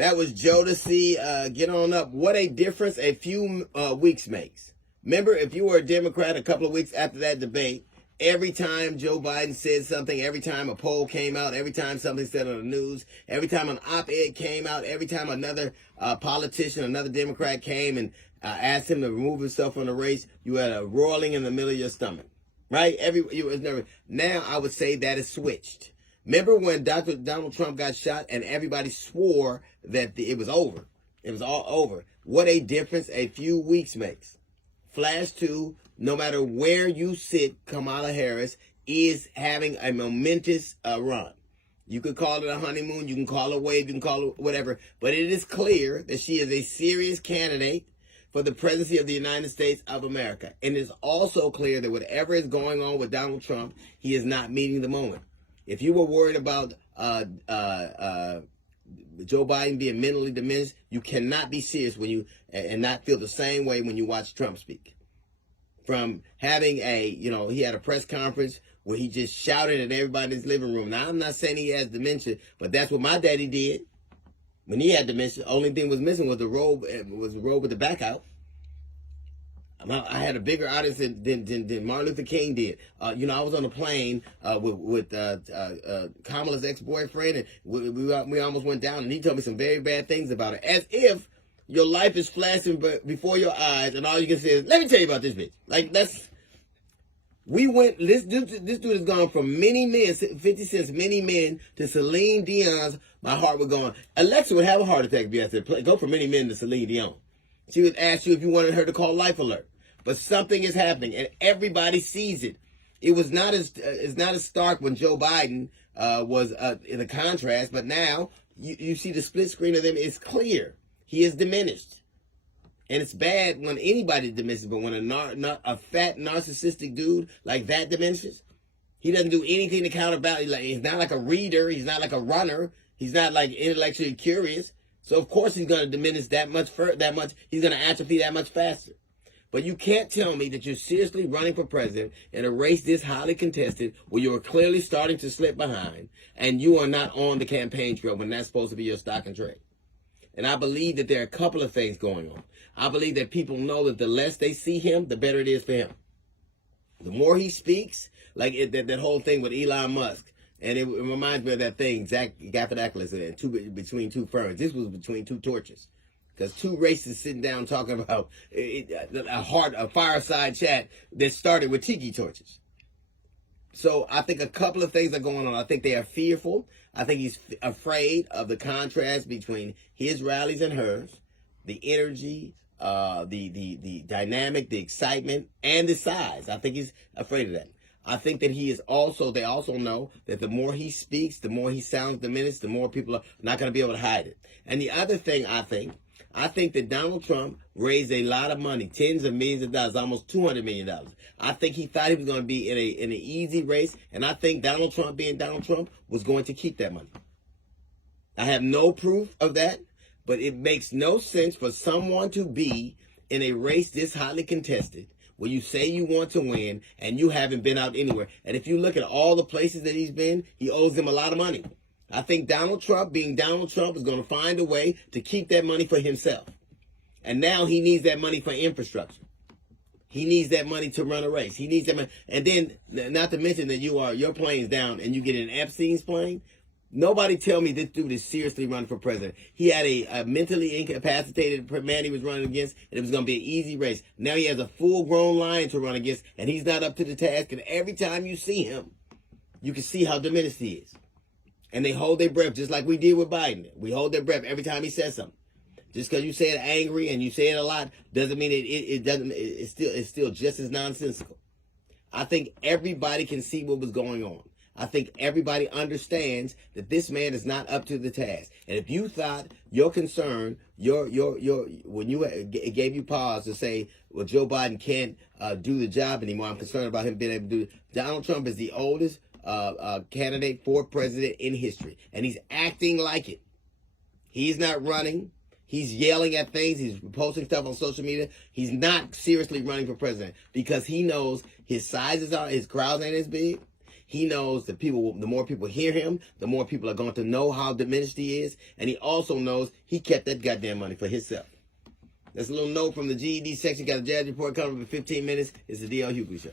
That was Jodeci. Get on up. What a difference a few weeks makes. Remember, if you were a Democrat a couple of weeks after that debate, every time Joe Biden said something, every time a poll came out, every time something said on the news, every time an op-ed came out, every time another politician, another Democrat came and asked him to remove himself from the race, you had a roiling in the middle of your stomach, right? Now I would say that is switched. Remember when Donald Trump got shot and everybody swore that it was over? It was all over. What a difference a few weeks makes. Flash 2, no matter where you sit, Kamala Harris is having a momentous run. You could call it a honeymoon, you can call it a wave, you can call it whatever, but it is clear that she is a serious candidate for the presidency of the United States of America. And it is also clear that whatever is going on with Donald Trump, he is not meeting the moment. If you were worried about Joe Biden being mentally diminished, you cannot be serious when and not feel the same way when you watch Trump speak. From having he had a press conference where he just shouted at everybody in his living room. Now, I'm not saying he has dementia, but that's what my daddy did when he had dementia. Only thing was missing was the robe with the back out. I had a bigger audience than Martin Luther King did. I was on a plane with Kamala's ex-boyfriend, and we almost went down, and he told me some very bad things about it, as if your life is flashing before your eyes, and all you can say is, "Let me tell you about this bitch." Like this dude has gone from many men, 50 Cent's Many Men, to Celine Dion's My Heart Would Go On. Alexa would have a heart attack if you had to go from Many Men to Celine Dion. She would ask you if you wanted her to call Life Alert. But something is happening, and everybody sees it. It was not as stark when Joe Biden was in the contrast, but now you see the split screen of them. It's clear he is diminished, and it's bad when anybody diminishes. But when a fat narcissistic dude like that diminishes, he doesn't do anything to counterbalance. Like, he's not like a reader. He's not like a runner. He's not like intellectually curious. So of course he's going to diminish that much. He's going to atrophy that much faster. But you can't tell me that you're seriously running for president in a race this highly contested, where you are clearly starting to slip behind, and you are not on the campaign trail when that's supposed to be your stock and trade. And I believe that there are a couple of things going on. I believe that people know that the less they see him, the better it is for him. The more he speaks, like that whole thing with Elon Musk, and it reminds me of that thing, Zach Galifianakis, between two ferns. This was between two torches. Because two racists sitting down talking about a fireside chat that started with tiki torches. So I think a couple of things are going on. I think they are fearful. I think he's afraid of the contrast between his rallies and hers, the energy, the dynamic, the excitement, and the size. I think he's afraid of that. I think that they also know that the more he speaks, the more he sounds diminished, the more people are not going to be able to hide it. And the other thing I think that Donald Trump raised a lot of money, tens of millions of dollars, almost $200 million. I think he thought he was going to be in an easy race, and I think Donald Trump, being Donald Trump, was going to keep that money. I have no proof of that, but it makes no sense for someone to be in a race this highly contested, where you say you want to win, and you haven't been out anywhere. And if you look at all the places that he's been, he owes them a lot of money. I think Donald Trump, being Donald Trump, is going to find a way to keep that money for himself. And now he needs that money for infrastructure. He needs that money to run a race. He needs that money. And then, not to mention that your plane's down and you get in Epstein's plane. Nobody tell me this dude is seriously running for president. He had a mentally incapacitated man he was running against, and it was going to be an easy race. Now he has a full-grown lion to run against, and he's not up to the task. And every time you see him, you can see how diminished he is. And they hold their breath, just like we did with Biden. We hold their breath every time he says something. Just because you say it angry and you say it a lot doesn't mean it's still just as nonsensical. I think everybody can see what was going on. I think everybody understands that this man is not up to the task. And if you thought your concern, when it gave you pause to say, well, Joe Biden can't do the job anymore, I'm concerned about him being able to do it. Donald Trump is the oldest candidate for president in history, and he's acting like it. He's not running. He's yelling at things. He's posting stuff on social media. He's not seriously running for president because he knows his crowds ain't as big. He knows that the more people hear him, the more people are going to know how diminished he is. And he also knows he kept that goddamn money for himself. That's a little note from the GED section. Got a jazz report coming up in 15 minutes. It's the D.L. Hughley Show.